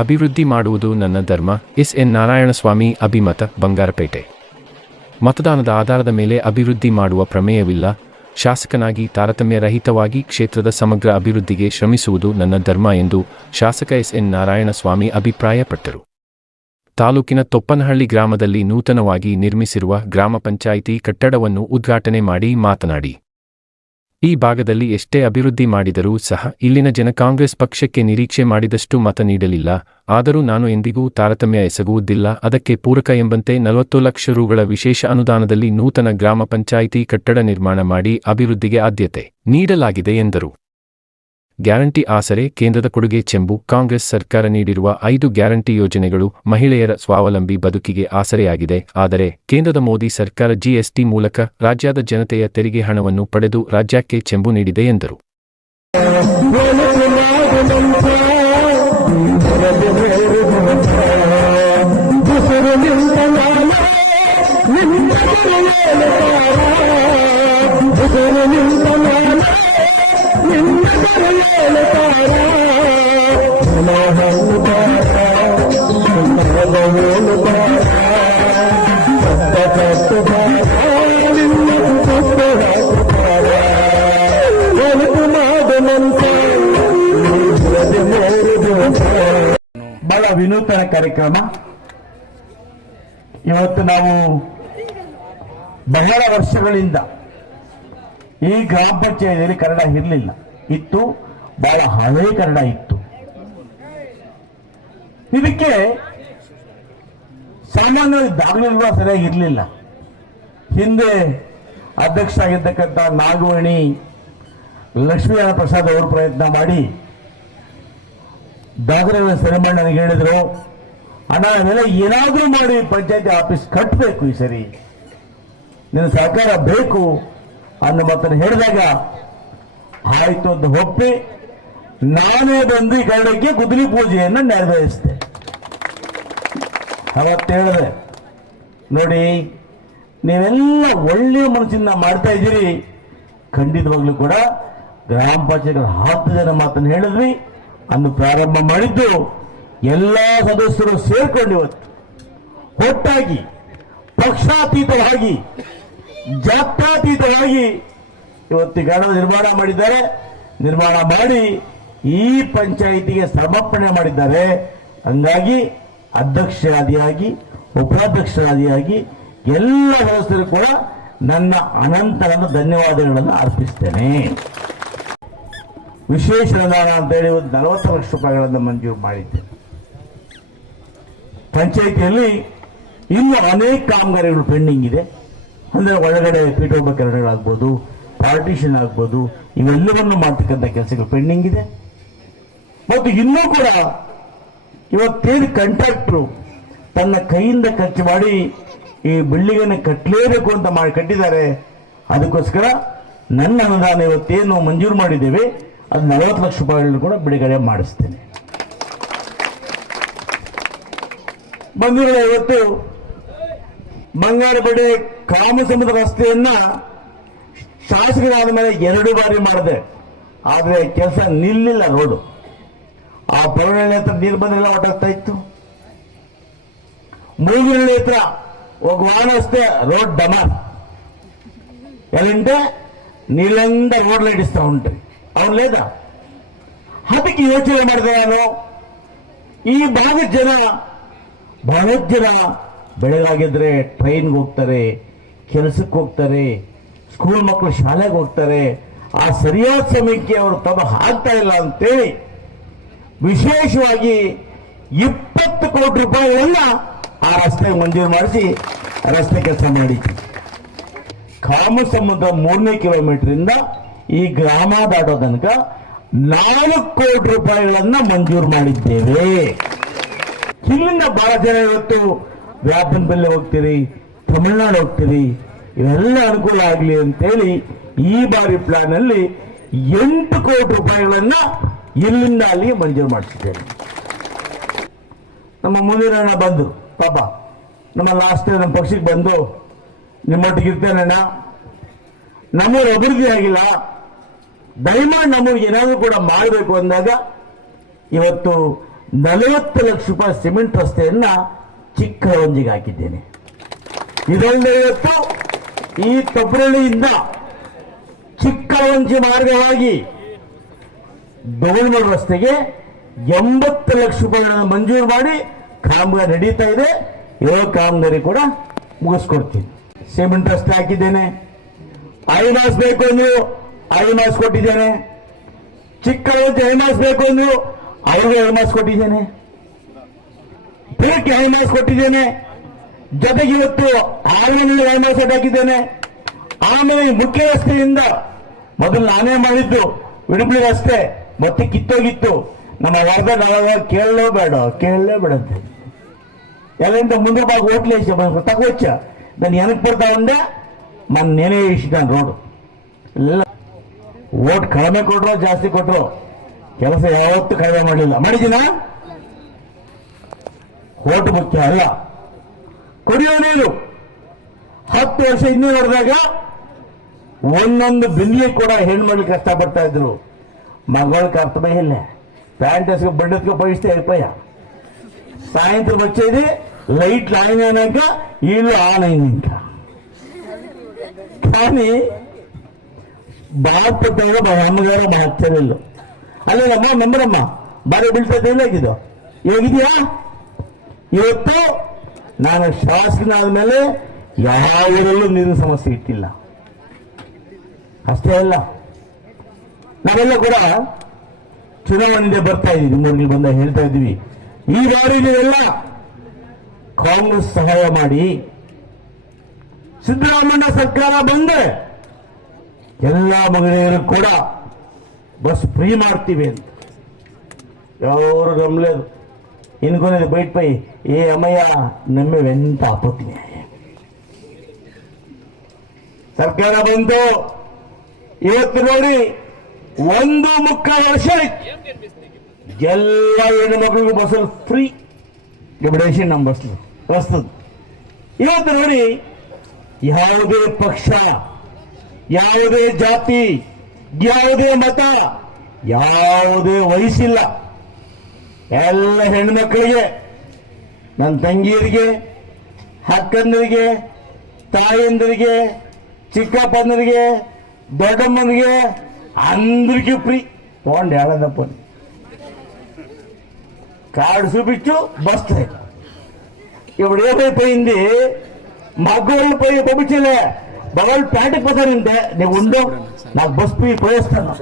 ಅಭಿವೃದ್ಧಿ ಮಾಡುವುದು ನನ್ನ ಧರ್ಮ. ಎಸ್.ಎನ್. ನಾರಾಯಣಸ್ವಾಮಿ, ಅಭಿಮತ, ಬಂಗಾರಪೇಟೆ. ಮತದಾನದ ಆಧಾರದ ಮೇಲೆ ಅಭಿವೃದ್ಧಿ ಮಾಡುವ ಪ್ರಮೇಯವಿಲ್ಲ. ಶಾಸಕನಾಗಿ ತಾರತಮ್ಯರಹಿತವಾಗಿ ಕ್ಷೇತ್ರದ ಸಮಗ್ರ ಅಭಿವೃದ್ಧಿಗೆ ಶ್ರಮಿಸುವುದು ನನ್ನ ಧರ್ಮ ಎಂದು ಶಾಸಕ ಎಸ್.ಎನ್. ನಾರಾಯಣಸ್ವಾಮಿ ಅಭಿಪ್ರಾಯಪಟ್ಟರು. ತಾಲೂಕಿನ ತೊಪ್ಪನಹಳ್ಳಿ ಗ್ರಾಮದಲ್ಲಿ ನೂತನವಾಗಿ ನಿರ್ಮಿಸಿರುವ ಗ್ರಾಮ ಪಂಚಾಯಿತಿ ಕಟ್ಟಡವನ್ನು ಉದ್ಘಾಟನೆ ಮಾಡಿ ಮಾತನಾಡಿ, ಈ ಭಾಗದಲ್ಲಿ ಎಷ್ಟೇ ಅಭಿವೃದ್ಧಿ ಮಾಡಿದರೂ ಸಹ ಇಲ್ಲಿನ ಜನ ಕಾಂಗ್ರೆಸ್ ಪಕ್ಷಕ್ಕೆ ನಿರೀಕ್ಷೆ ಮಾಡಿದಷ್ಟು ಮತ ನೀಡಲಿಲ್ಲ. ಆದರೂ ನಾನು ಎಂದಿಗೂ ತಾರತಮ್ಯ ಎಸಗುವುದಿಲ್ಲ. ಅದಕ್ಕೆ ಪೂರಕ ಎಂಬಂತೆ 40 ಲಕ್ಷ ರುಗಳ ವಿಶೇಷ ಅನುದಾನದಲ್ಲಿ ನೂತನ ಗ್ರಾಮ ಪಂಚಾಯಿತಿ ಕಟ್ಟಡ ನಿರ್ಮಾಣ ಮಾಡಿ ಅಭಿವೃದ್ಧಿಗೆ ಆದ್ಯತೆ ನೀಡಲಾಗಿದೆ ಎಂದರು. ಗ್ಯಾರಂಟಿ ಆಸರೆ, ಕೇಂದ್ರದ ಕೊಡುಗೆ ಚೆಂಬು. ಕಾಂಗ್ರೆಸ್ ಸರ್ಕಾರ ನೀಡಿರುವ 5 ಗ್ಯಾರಂಟಿ ಯೋಜನೆಗಳು ಮಹಿಳೆಯರ ಸ್ವಾವಲಂಬಿ ಬದುಕಿಗೆ ಆಸರೆಯಾಗಿದೆ. ಆದರೆ ಕೇಂದ್ರದ ಮೋದಿ ಸರ್ಕಾರ ಜಿಎಸ್ಟಿ ಮೂಲಕ ರಾಜ್ಯದ ಜನತೆಯ ತೆರಿಗೆ ಹಣವನ್ನು ಪಡೆದು ರಾಜ್ಯಕ್ಕೆ ಚೆಂಬು ನೀಡಿದೆ ಎಂದರು. ಬಹಳ ವಿನೂತನ ಕಾರ್ಯಕ್ರಮ. ಇವತ್ತು ನಾವು ಬಹಳ ವರ್ಷಗಳಿಂದ ಈ ಗ್ರಾಮ ಪಂಚಾಯತಿಯಲ್ಲಿ ಕನ್ನಡ ಇರಲಿಲ್ಲ, ಇತ್ತು, ಬಹಳ ಹಳೆ ಕನ್ನಡ ಇತ್ತು. ಇದಕ್ಕೆ ಸಾಮಾನ್ಯ ದಾಖಲೆಗಳು ಸರಿಯಾಗಿರಲಿಲ್ಲ. ಹಿಂದೆ ಅಧ್ಯಕ್ಷ ಆಗಿರ್ತಕ್ಕಂಥ ನಾಗವಣಿ ಲಕ್ಷ್ಮೀನಾರಾಯಣ ಪ್ರಸಾದ್ ಅವರು ಪ್ರಯತ್ನ ಮಾಡಿ ದಾಖಲೆಗಳ ಸರಿಮಾಡಿ ನನಗೆ ಹೇಳಿದ್ರು, ಅಣ್ಣ ಇವೆಲ್ಲ ಏನಾದರೂ ಮಾಡಿ ಪಂಚಾಯತಿ ಆಫೀಸ್ ಕಟ್ಟಬೇಕು, ಈ ಸರಿ ನಿನ್ನ ಸಹಕಾರ ಬೇಕು ಅನ್ನೋ ಮಾತನ್ನು ಹೇಳಿದಾಗ ಆಯ್ತು ಅಂತ ಒಪ್ಪಿ ನಾನೇ ಬಂದು ಈ ಕನ್ನಡಕ್ಕೆ ಗುದ್ದಲಿ ಪೂಜೆಯನ್ನು ನೆರವೇರಿಸಿದೆ. ಅವತ್ತು ಹೇಳಿದೆ, ನೋಡಿ ನೀವೆಲ್ಲ ಒಳ್ಳೆಯ ಮನಸ್ಸಿಂದ ಮಾಡ್ತಾ ಇದ್ದೀರಿ, ಖಂಡಿತವಾಗ್ಲೂ ಕೂಡ ಗ್ರಾಮ ಪಂಚಾಯತ್ 10 ಜನ ಮಾತನ್ನು ಹೇಳಿದ್ವಿ. ಅನ್ನು ಪ್ರಾರಂಭ ಮಾಡಿದ್ದು ಎಲ್ಲ ಸದಸ್ಯರು ಸೇರ್ಕೊಂಡು ಇವತ್ತು ಒಟ್ಟಾಗಿ ಪಕ್ಷಾತೀತವಾಗಿ ಜಾತ್ಯಾತೀತವಾಗಿ ಇವತ್ತು ಗ್ರಾಮ ನಿರ್ಮಾಣ ಮಾಡಿದ್ದಾರೆ. ನಿರ್ಮಾಣ ಮಾಡಿ ಈ ಪಂಚಾಯಿತಿಗೆ ಸಮರ್ಪಣೆ ಮಾಡಿದ್ದಾರೆ. ಹಂಗಾಗಿ ಅಧ್ಯಕ್ಷರಾದಿಯಾಗಿ ಉಪಾಧ್ಯಕ್ಷರಾದಿಯಾಗಿ ಎಲ್ಲ ಸದಸ್ಯರು ಕೂಡ ನನ್ನ ಅನಂತ ಧನ್ಯವಾದಗಳನ್ನು ಅರ್ಪಿಸ್ತೇನೆ. ವಿಶೇಷ ಅನುದಾನ ಅಂತ ಹೇಳಿ 40 ಲಕ್ಷ ರೂಪಾಯಿಗಳನ್ನು ಮಂಜೂರು ಮಾಡಿದ್ದೆ. ಪಂಚಾಯಿತಿಯಲ್ಲಿ ಇನ್ನು ಅನೇಕ ಕಾಮಗಾರಿಗಳು ಪೆಂಡಿಂಗ್ ಇದೆ. ಅಂದ್ರೆ ಒಳಗಡೆ ಪೀಠೋಪಕರಣಗಳಾಗ್ಬೋದು, ಪಾರ್ಟಿಷನ್ ಆಗ್ಬೋದು, ಇವೆಲ್ಲವನ್ನು ಮಾಡ್ತಕ್ಕಂಥ ಕೆಲಸಗಳು ಪೆಂಡಿಂಗ್ ಇದೆ. ಮತ್ತು ಇನ್ನೂ ಕೂಡ ಇವತ್ತೇನು ಕಾಂಟ್ರಾಕ್ಟ್ರು ತನ್ನ ಕೈಯಿಂದ ಖರ್ಚು ಮಾಡಿ ಈ ಬಿಲ್ಡಿಂಗ್ ಅನ್ನು ಕಟ್ಟಲೇಬೇಕು ಅಂತ ಮಾಡಿ ಕಟ್ಟಿದ್ದಾರೆ. ಅದಕ್ಕೋಸ್ಕರ ನನ್ನ ಅನುದಾನ ಇವತ್ತೇನು ಮಂಜೂರು ಮಾಡಿದ್ದೇವೆ ಅದು 40 ಲಕ್ಷ ರೂಪಾಯಿಗಳನ್ನು ಕೂಡ ಬಿಡುಗಡೆ ಮಾಡಿಸ್ತೇನೆ. ಬಂಧುಗಳೇ, ಇವತ್ತು ಬಂಗಾರಪೇಟೆ ಕಾಮಸಮುದ್ರ ರಸ್ತೆಯನ್ನ ಶಾಸಕರಾದ ಮೇಲೆ 2 ಬಾರಿ ಮಾಡಿದೆ. ಆದರೆ ಕೆಲಸ ನಿಲ್ಲಿಲ್ಲ. ರೋಡು ಆ ಪರವಳ್ಳಿ ಹತ್ರ ನೀರು ಬಂದ್ರೆಲ್ಲ ಹೊಟ್ಟೋಗ್ತಾ ಇತ್ತು. ಮೂಗಿನಹಳ್ಳಿ ಹತ್ರ ಹೋಗುವ ರಸ್ತೆ ರೋಡ್ ಡಮಾರ್ ಎಲ್ಲಿಂದ ನೀಲಂದ ರೋಡ್ ಲೈಟ್ ಇಸ್ತಾ ಉಂಟು ಅವ್ರು ಲೇದ. ಅದಕ್ಕೆ ಯೋಚನೆ ಮಾಡಿದೆ ನಾನು, ಈ ಭಾಗದ ಜನ ಬಹಳ ಜನ ಬೆಳಗಾಗಿದ್ರೆ ಟ್ರೈನ್ಗೆ ಹೋಗ್ತಾರೆ, ಕೆಲಸಕ್ಕೆ ಹೋಗ್ತಾರೆ, ಸ್ಕೂಲ್ ಮಕ್ಕಳು ಶಾಲೆಗೆ ಹೋಗ್ತಾರೆ. ಆ ಸರಿಯಾದ ಸಮಯಕ್ಕೆ ಅವರು ಆಗ್ತಾ ಇಲ್ಲ ಅಂತೇಳಿ ವಿಶೇಷವಾಗಿ 20 ಕೋಟಿ ರೂಪಾಯಿಗಳನ್ನ ಆ ರಸ್ತೆ ಮಂಜೂರು ಮಾಡಿಸಿ ರಸ್ತೆ ಕೆಲಸ ಮಾಡಿದ್ವಿ. ಕಾಮಸಮುದ್ರ 3ನೇ ಕಿಲೋಮೀಟರ್ ಇಂದ ಈ ಗ್ರಾಮ ದಾಟೋ ತನಕ 4 ಕೋಟಿ ರೂಪಾಯಿಗಳನ್ನ ಮಂಜೂರು ಮಾಡಿದ್ದೇವೆ. ಇಲ್ಲಿಂದ ಬಹಳ ಜನ ಇವತ್ತು ವ್ಯಾಪನದಲ್ಲಿ ಹೋಗ್ತೀರಿ, ತಮಿಳುನಾಡು ಹೋಗ್ತೀರಿ, ಇವೆಲ್ಲ ಅನುಕೂಲ ಆಗಲಿ ಅಂತೇಳಿ ಈ ಬಾರಿ ಪ್ಲಾನ್ ಅಲ್ಲಿ 8 ಕೋಟಿ ರೂಪಾಯಿಗಳನ್ನ ಇಲ್ಲಿಂದ ಅಲ್ಲಿಗೆ ಮಂಜೂರು ಮಾಡಿಸಿದ್ದೇವೆ. ನಮ್ಮ ಮುನಿರಣ್ಣ ಬಂದು ಪಾಪ ನಮ್ಮ ಲಾಸ್ಟ್ ನಮ್ಮ ಪಕ್ಷಕ್ಕೆ ಬಂದು ನಿಮ್ಮೊಟ್ಟಿಗೆ ಇರ್ತೇನಣ್ಣ, ನಮ್ಮೂರು ಅಭಿವೃದ್ಧಿ ಆಗಿಲ್ಲ, ದಯಮಾಡಿ ನಮಗೆ ಏನಾದರೂ ಕೂಡ ಮಾಡಬೇಕು ಅಂದಾಗ ಇವತ್ತು 40 ಲಕ್ಷ ರೂಪಾಯಿ ಸಿಮೆಂಟ್ ರಸ್ತೆಯನ್ನ ಚಿಕ್ಕರಂಜಿಗೆ ಹಾಕಿದ್ದೇನೆ. ಇದಲ್ಲದೆ ಇವತ್ತು ಈ ತೊಬ್ರಳ್ಳಿಯಿಂದ ಚಿಕ್ಕರಂಜಿ ಮಾರ್ಗವಾಗಿ ಬೆಂಗಳೂರು ರಸ್ತೆಗೆ 80 ಲಕ್ಷ ರೂಪಾಯಿಗಳನ್ನು ಮಂಜೂರು ಮಾಡಿ ಕಾಮಗಾರಿ ನಡೀತಾ ಇದೆ. ಇವಾಗ ಕಾಮಗಾರಿ ಕೂಡ ಮುಗಿಸ್ಕೊಡ್ತೀನಿ. ಸಿಮೆಂಟ್ ರಸ್ತೆ ಹಾಕಿದ್ದೇನೆ. ಐಮಾಸ್ ಬೇಕು ಅಂದ್ರು ಐಮಾಸ್ ಕೊಟ್ಟಿದ್ದೇನೆ. ಚಿಕ್ಕರಂಜಿ ಐಮಾಸ್ ಬೇಕು ಅಂದ್ರು ಅವ್ರಿಗೆ ಐಮಾಸ್ ಕೊಟ್ಟಿದ್ದೇನೆ. ಬೇಕೆ ಐಮಾಸ್ ಕೊಟ್ಟಿದ್ದೇನೆ. ಜೊತೆಗೆ ಇವತ್ತು ಆರ್ಮಿ ಐಮಾಸ್ ಹಾಕಿದ್ದೇನೆ. ಆಮೇಲೆ ಮುಖ್ಯ ರಸ್ತೆಯಿಂದ ಮೊದಲು ನಾನೇ ಮಾಡಿದ್ದು ವಿಡುಪುಳಿ ರಸ್ತೆ ಮತ್ತೆ ಕಿತ್ತೋಗಿತ್ತು. ನಮ್ಮ ವಾರ್ದಾಗ ಕೇಳಲೇಬೇಡ ಅಂತ ಎಲ್ಲಿಂದ ಮುಂದೆ ಬಾಗ ಹೋಟ್ಲೆ ತಗೋಚ್ಚ ನಾನು ಏನಕ್ಕೆ ಬರ್ತಾ ಒಂದೆ ಮೊನ್ನೆನೇ ಇಷ್ಟಾನ ರೋಡ್ ಎಲ್ಲ ಓಟ್ ಕಡಿಮೆ ಕೊಟ್ರು ಜಾಸ್ತಿ ಕೊಟ್ರು ಕೆಲಸ ಯಾವತ್ತೂ ಕಡಿಮೆ ಮಾಡಲಿಲ್ಲ. ಮಾಡಿದ್ದೀನ ಓಟ್ ಮುಖ್ಯ ಅಲ್ಲ. ಕುಡಿಯೋ ನೀರು 10 ವರ್ಷ ಇನ್ನೂ ನೋಡಿದಾಗ ಒಂದೊಂದು ಬಿಲ್ಲಿ ಕೂಡ ಹೆಣ್ಮಕ್ಳು ಕಷ್ಟಪಡ್ತಾ ಇದ್ರು. ಮಗಳ ಕರ್ತವ್ಯ ಇಲ್ಲ. ಪ್ಯಾಂಟ್ ಹಸ್ಕೊ ಬಂಡತ್ಕೊ ಪಯಿಸ್ತೆ ಅಯ್ಯಪ್ಪಯ್ಯ సాయంత్రం వచ్చేది లైట్లు ఆన్ అయినాక వీళ్ళు ఆన్ అయింది. ఇంకా కానీ బాగుపడ్డారు మా అమ్మగారు మా ಅಚ್ಚರಿಲ್ಲ. ಅಲ್ಲೇನಮ್ಮ ಮೆಂಬರಮ್ಮ ಬಾರಿ ಬೀಳ್ತದೆ ಹೇಗಿದ್ದು ಹೇಗಿದೆಯಾ? ಇವತ್ತು ನಾನು ಶಾಸಕನಾದ ಮೇಲೆ ಯಾವುದರಲ್ಲೂ ನೀರಿನ ಸಮಸ್ಯೆ ಇಟ್ಟಿಲ್ಲ. ಅಷ್ಟೇ ಅಲ್ಲ, ನಾವೆಲ್ಲ ಕೂಡ ಚುನಾವಣೆಗೆ ಬರ್ತಾ ಇದ್ದೀವಿ. ನಿಮ್ಮೂರಿಗೆ ಬಂದ ಹೇಳ್ತಾ ಇದ್ದೀವಿ, ಈ ಬಾರಿ ನೀವೆಲ್ಲ ಕಾಂಗ್ರೆಸ್ ಸಹಾಯ ಮಾಡಿ ಸಿದ್ದರಾಮಯ್ಯ ಸರ್ಕಾರ ಬಂದ್ರೆ ಎಲ್ಲ ಮಹಿಳೆಯರು ಕೂಡ ಬಸ್ ಫ್ರೀ ಮಾಡ್ತೀವಿ ಅಂತ. ఎవరు నమ్మలేదు. ఇనుకునేది బయటపోయి ఏ అమ్మయ్య నమ్మే వెంట ఆపోతున్నాయి. ಸರ್ಕಾರ ಬಂತು. ಇವತ್ತು ನೋಡಿ 1.25 ವರ್ಷ ಎಲ್ಲ ಹೆಣ್ಣು ಮಕ್ಕಳಿಗೂ ಬಸ್ಸಲ್ಲಿ ಫ್ರೀ ಲಿಮಿಟೇಷನ್ ನಮ್ಮ ಬಸ್ ವಸ್ತುದು. ಇವತ್ತು ನೋಡಿ ಯಾವುದೇ ಪಕ್ಷ, ಯಾವುದೇ ಜಾತಿ, ಯಾವುದೇ ಮತ, ಯಾವುದೇ ವಯಸ್ಸಿಲ್ಲ. ಎಲ್ಲ ಹೆಣ್ಮಕ್ಕಳಿಗೆ, ನನ್ನ ತಂಗಿಯರಿಗೆ, ಅಕ್ಕಂದರಿಗೆ, ತಾಯಂದರಿಗೆ, ಚಿಕ್ಕಪ್ಪಂದರಿಗೆ, దొడ్డమ్మనిగే అందరికీ ఫ్రీ. పోండి ఏడాది పోనీ కార్డు చూపించు బస్. ఇప్పుడు ఏమైపోయింది, మగవాళ్ళు పోయి పంపించలే, మగవాళ్ళు ప్యాంటుకు పోతానంటే నేను ఉండు నాకు బస్ పోయి పోయేస్తాను.